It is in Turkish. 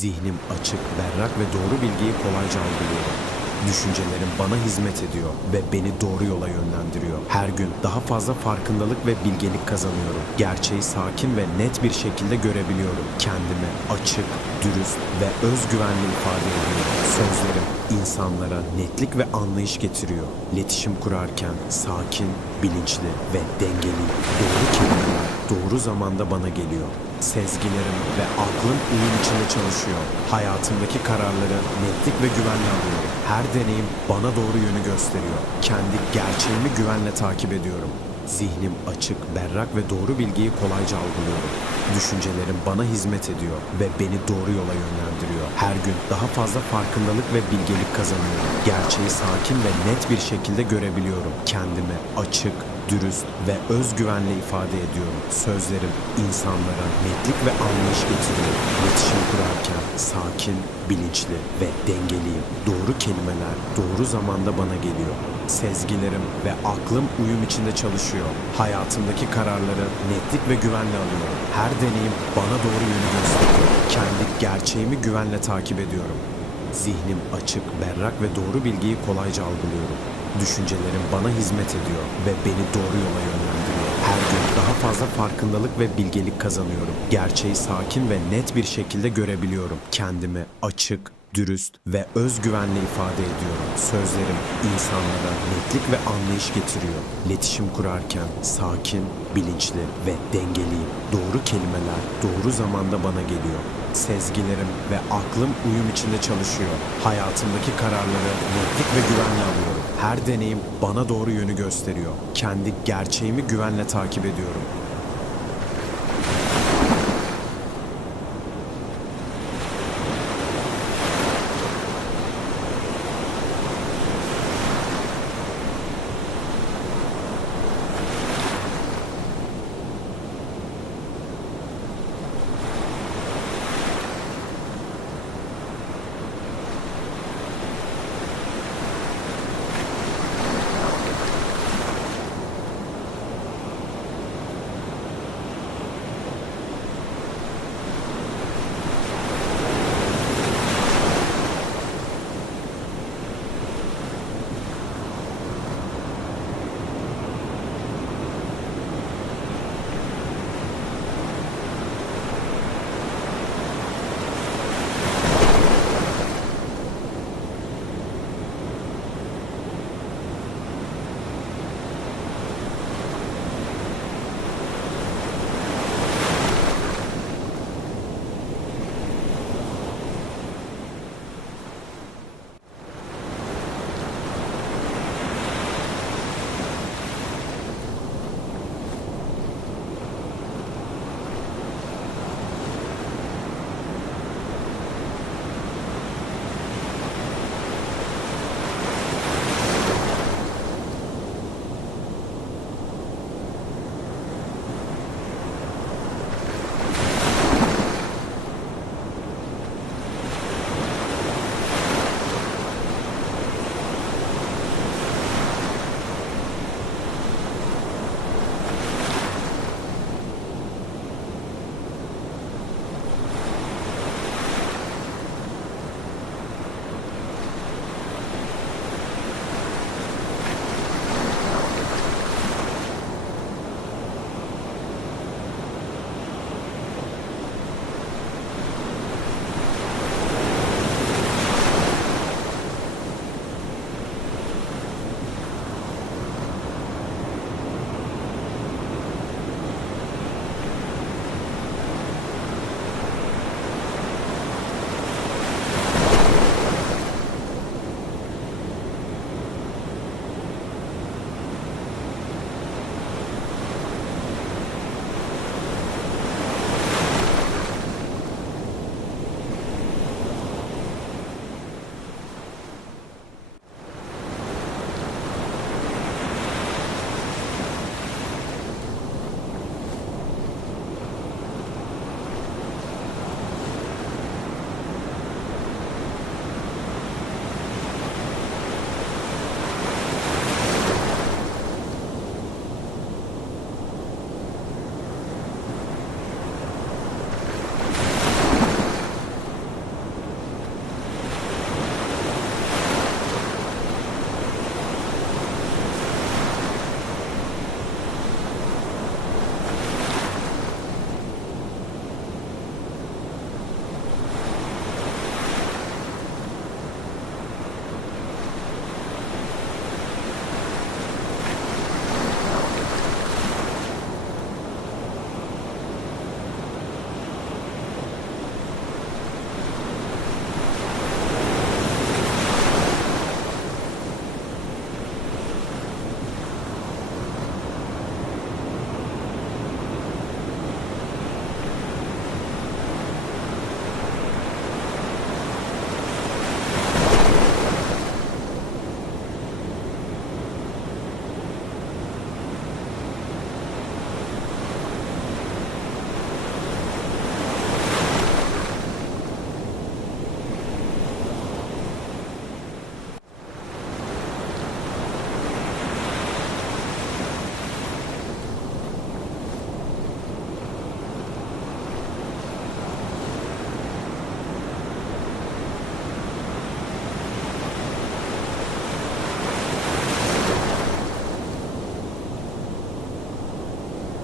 Zihnim açık, berrak ve doğru bilgiyi kolayca algılıyorum. Düşüncelerim bana hizmet ediyor ve beni doğru yola yönlendiriyor. Her gün daha fazla farkındalık ve bilgelik kazanıyorum. Gerçeği sakin ve net bir şekilde görebiliyorum. Kendimi açık, dürüst ve özgüvenli ifade ediyorum. Sözlerim insanlara netlik ve anlayış getiriyor. İletişim kurarken sakin, bilinçli ve dengeliyim. Doğru kelimeler doğru zamanda bana geliyor. Sezgilerim ve aklım uyum içinde çalışıyor. Hayatımdaki kararları netlik ve güvenle alıyorum. Her deneyim bana doğru yönü gösteriyor. Kendi gerçeğimi güvenle takip ediyorum. Zihnim açık, berrak ve doğru bilgiyi kolayca algılıyorum. Düşüncelerim bana hizmet ediyor ve beni doğru yola yönlendiriyor. Her gün daha fazla farkındalık ve bilgelik kazanıyorum. Gerçeği sakin ve net bir şekilde görebiliyorum. Kendimi açık, dürüst ve özgüvenle ifade ediyorum. Sözlerim insanlara netlik ve anlayış getiriyor. İletişim kurarken sakin, bilinçli ve dengeliyim. Doğru kelimeler doğru zamanda bana geliyor. Sezgilerim ve aklım uyum içinde çalışıyor. Hayatımdaki kararları netlik ve güvenle alıyorum. Her deneyim bana doğru yönü gösteriyor. Kendi gerçeğimi güvenle takip ediyorum. Zihnim açık, berrak ve doğru bilgiyi kolayca algılıyorum. Düşüncelerim bana hizmet ediyor ve beni doğru yola yönlendiriyor. Her gün daha fazla farkındalık ve bilgelik kazanıyorum. Gerçeği sakin ve net bir şekilde görebiliyorum. Kendimi açık, dürüst ve özgüvenle ifade ediyorum. Sözlerim insanlara netlik ve anlayış getiriyor. İletişim kurarken sakin, bilinçli ve dengeliyim. Doğru kelimeler doğru zamanda bana geliyor. Sezgilerim ve aklım uyum içinde çalışıyor. Hayatımdaki kararları netlik ve güvenle alıyorum. Her deneyim bana doğru yönü gösteriyor. Kendi gerçeğimi güvenle takip ediyorum.